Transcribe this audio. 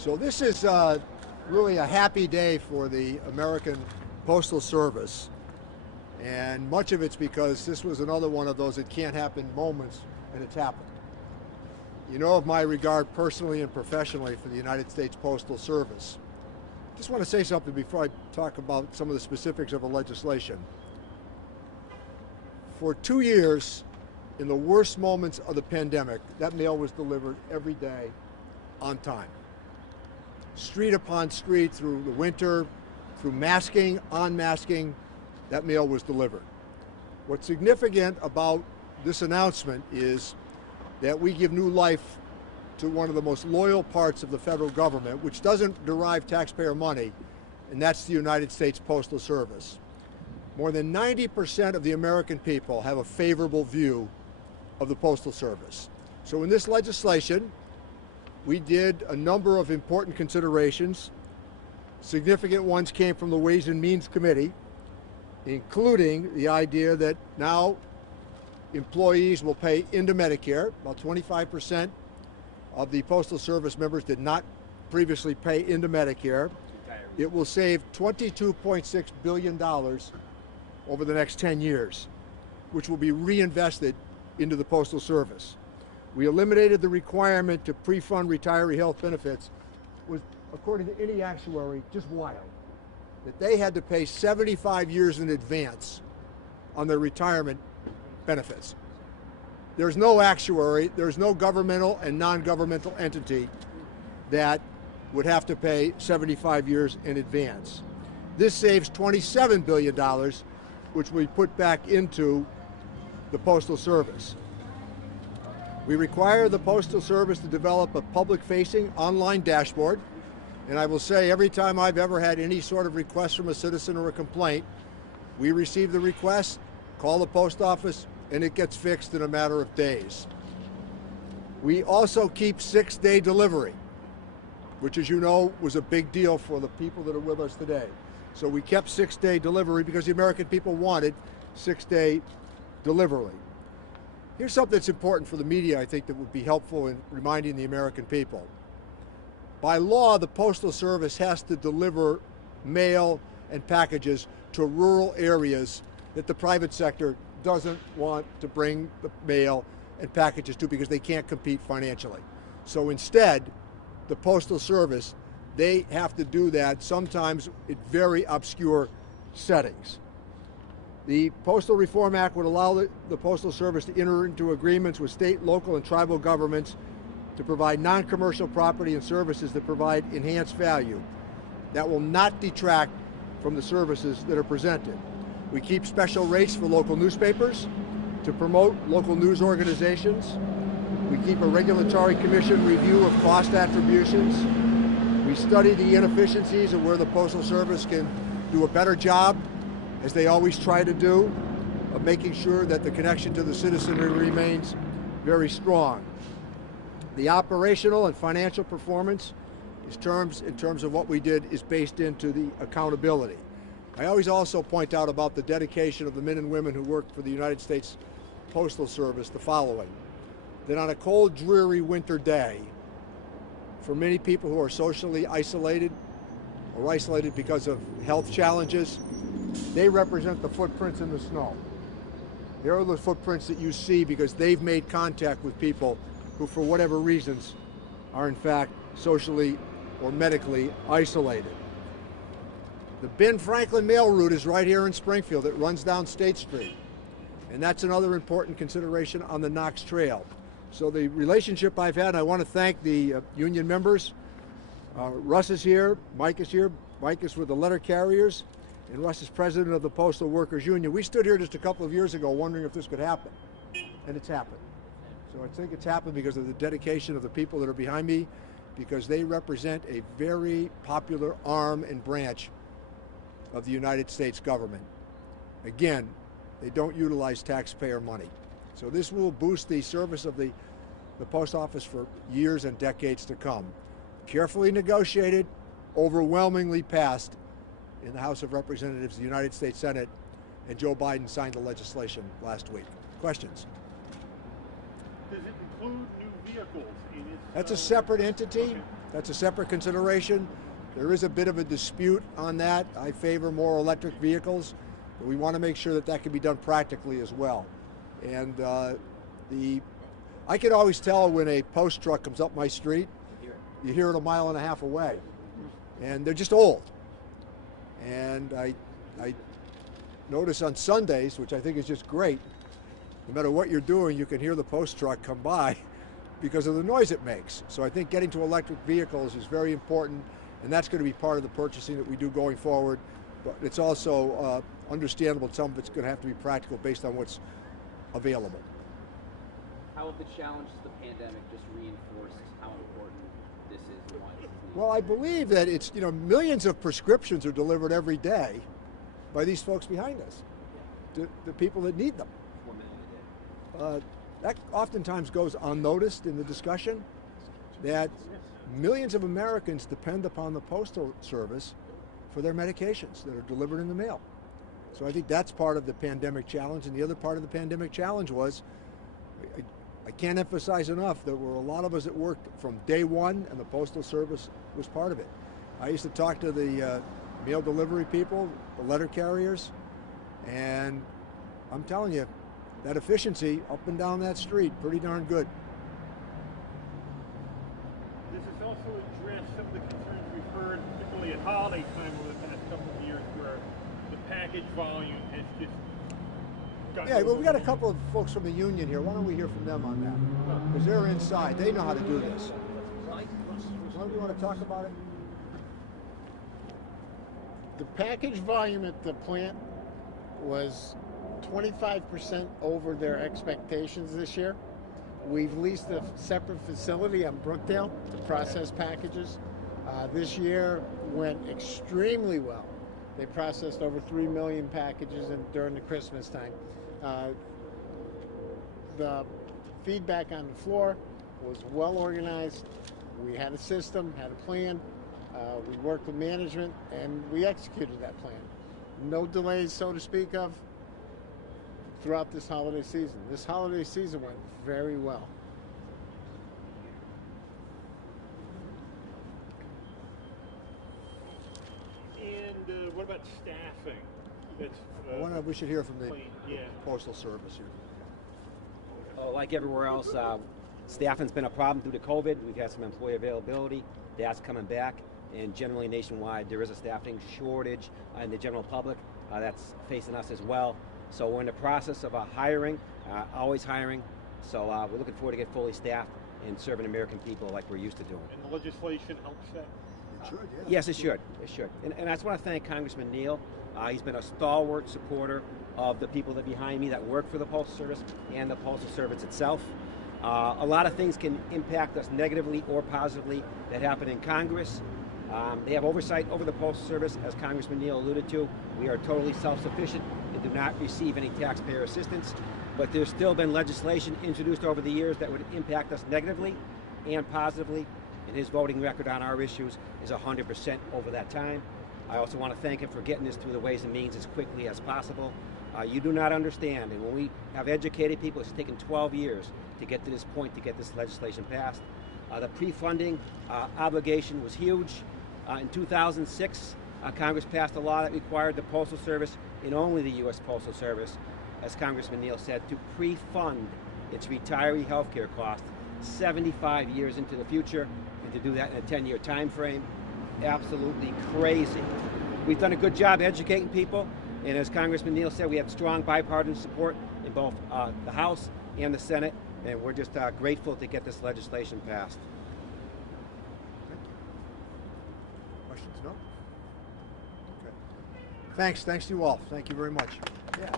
So this is really a happy day for the American Postal Service, and much of it's because this was another one of those it can't happen moments, and it's happened. You know of my regard personally and professionally for the United States Postal Service. Just want to say something before I talk about some of the specifics of the legislation. For 2 years, in the worst moments of the pandemic, that mail was delivered every day on time. Street upon street, through the winter, through masking, unmasking, that mail was delivered. What's significant about this announcement is that we give new life to one of the most loyal parts of the federal government, which doesn't derive taxpayer money, and that's the United States Postal Service. More than 90% of the American people have a favorable view of the Postal Service. So in this legislation, we did a number of important considerations. Significant ones came from the Ways and Means Committee, including the idea that now employees will pay into Medicare. About 25% of the Postal Service members did not previously pay into Medicare. It will save $22.6 billion over the next 10 years, which will be reinvested into the Postal Service. We eliminated the requirement to pre-fund retiree health benefits, was, according to any actuary, just wild. That they had to pay 75 years in advance on their retirement benefits. There's no actuary, there's no governmental and non-governmental entity that would have to pay 75 years in advance. This saves $27 billion, which we put back into the Postal Service. We require the Postal Service to develop a public-facing online dashboard, and I will say every time I've ever had any sort of request from a citizen or a complaint, we receive the request, call the post office, and it gets fixed in a matter of days. We also keep 6-day delivery, which, as you know, was a big deal for the people that are with us today. So we kept 6-day delivery because the American people wanted 6-day delivery. Here's something that's important for the media, I think, that would be helpful in reminding the American people. By law, the Postal Service has to deliver mail and packages to rural areas that the private sector doesn't want to bring the mail and packages to because they can't compete financially. So instead, the Postal Service, they have to do that sometimes in very obscure settings. The Postal Reform Act would allow the Postal Service to enter into agreements with state, local, and tribal governments to provide non-commercial property and services that provide enhanced value. That will not detract from the services that are presented. We keep special rates for local newspapers to promote local news organizations. We keep a regulatory commission review of cost attributions. We study the inefficiencies of where the Postal Service can do a better job, as they always try to do, of making sure that the connection to the citizenry remains very strong. The operational and financial performance in terms of what we did is based into the accountability. I always also point out about the dedication of the men and women who work for the United States Postal Service the following: that on a cold, dreary winter day, for many people who are socially isolated or isolated because of health challenges, they represent the footprints in the snow. They are the footprints that you see because they've made contact with people who, for whatever reasons, are in fact socially or medically isolated. The Ben Franklin mail route is right here in Springfield. It runs down State Street. And that's another important consideration on the Knox Trail. So the relationship I've had, and I want to thank the union members. Russ is here, Mike is here. Mike is with the letter carriers, and Russ is president of the Postal Workers Union. We stood here just a couple of years ago wondering if this could happen, and it's happened. So I think it's happened because of the dedication of the people that are behind me, because they represent a very popular arm and branch of the United States government. Again, they don't utilize taxpayer money. So this will boost the service of the post office for years and decades to come. Carefully negotiated, overwhelmingly passed in the House of Representatives, the United States Senate, and Joe Biden signed the legislation last week. Questions? Does it include new vehicles in its... That's a separate entity. Okay. That's a separate consideration. There is a bit of a dispute on that. I favor more electric vehicles, but we want to make sure that that can be done practically as well. And I can always tell when a post truck comes up my street. You hear it a mile and a half away, and they're just old. And I notice on Sundays, which I think is just great, no matter what you're doing, you can hear the post truck come by because of the noise it makes. So I think getting to electric vehicles is very important, and that's going to be part of the purchasing that we do going forward. But it's also understandable some of it's going to have to be practical based on what's available. How have the challenges of the pandemic just reinforced how important this is and why this is needed? Well, I believe that it's, millions of prescriptions are delivered every day by these folks behind us, to the people that need them. 4 million a day. That oftentimes goes unnoticed in the discussion, that millions of Americans depend upon the Postal Service for their medications that are delivered in the mail. So I think that's part of the pandemic challenge, and the other part of the pandemic challenge was, I can't emphasize enough, there were a lot of us that worked from day one, and the Postal Service was part of it. I used to talk to the mail delivery people, the letter carriers, and I'm telling you, that efficiency up and down that street, pretty darn good. This has also addressed some of the concerns we've heard, particularly at holiday time over the past couple of years, where the package volume has just gotten. Yeah, well, we got a couple of folks from the union here. Why don't we hear from them on that? Because they're inside. They know how to do this. Why do you want to talk about it? The package volume at the plant was 25% over their expectations this year. We've leased a separate facility on Brookdale to process packages. This year went extremely well. They processed over 3 million packages during the Christmas time. The feedback on the floor was well organized. We had a system, had a plan. We worked with management, and we executed that plan. No delays, so to speak of, throughout this holiday season. This holiday season went very well. And what about staffing? That's We should hear from the yeah. Postal Service here. Oh, like everywhere else, staffing's been a problem due to COVID. We've had some employee availability. That's coming back. And generally nationwide, there is a staffing shortage in the general public. That's facing us as well. So we're in the process of hiring, always hiring. So we're looking forward to get fully staffed and serving American people like we're used to doing. And the legislation helps that? It should, yeah. Yes, it should. It should. And I just want to thank Congressman Neal. He's been a stalwart supporter of the people that behind me that work for the Postal Service and the Postal Service itself. A lot of things can impact us negatively or positively that happen in Congress. They have oversight over the Postal Service, as Congressman Neal alluded to. We are totally self-sufficient and do not receive any taxpayer assistance. But there's still been legislation introduced over the years that would impact us negatively and positively. And his voting record on our issues is 100% over that time. I also want to thank him for getting this through the Ways and Means as quickly as possible. You do not understand, and when we have educated people, it's taken 12 years to get to this point, to get this legislation passed. The pre-funding obligation was huge. In 2006, Congress passed a law that required the Postal Service, and only the U.S. Postal Service, as Congressman Neal said, to pre-fund its retiree health care costs 75 years into the future, and to do that in a 10-year time frame. Absolutely crazy. We've done a good job educating people, and as Congressman Neal said, we have strong bipartisan support in both the House and the Senate, and we're just grateful to get this legislation passed. Questions? No? Okay. Thanks to you all. Thank you very much. Yeah.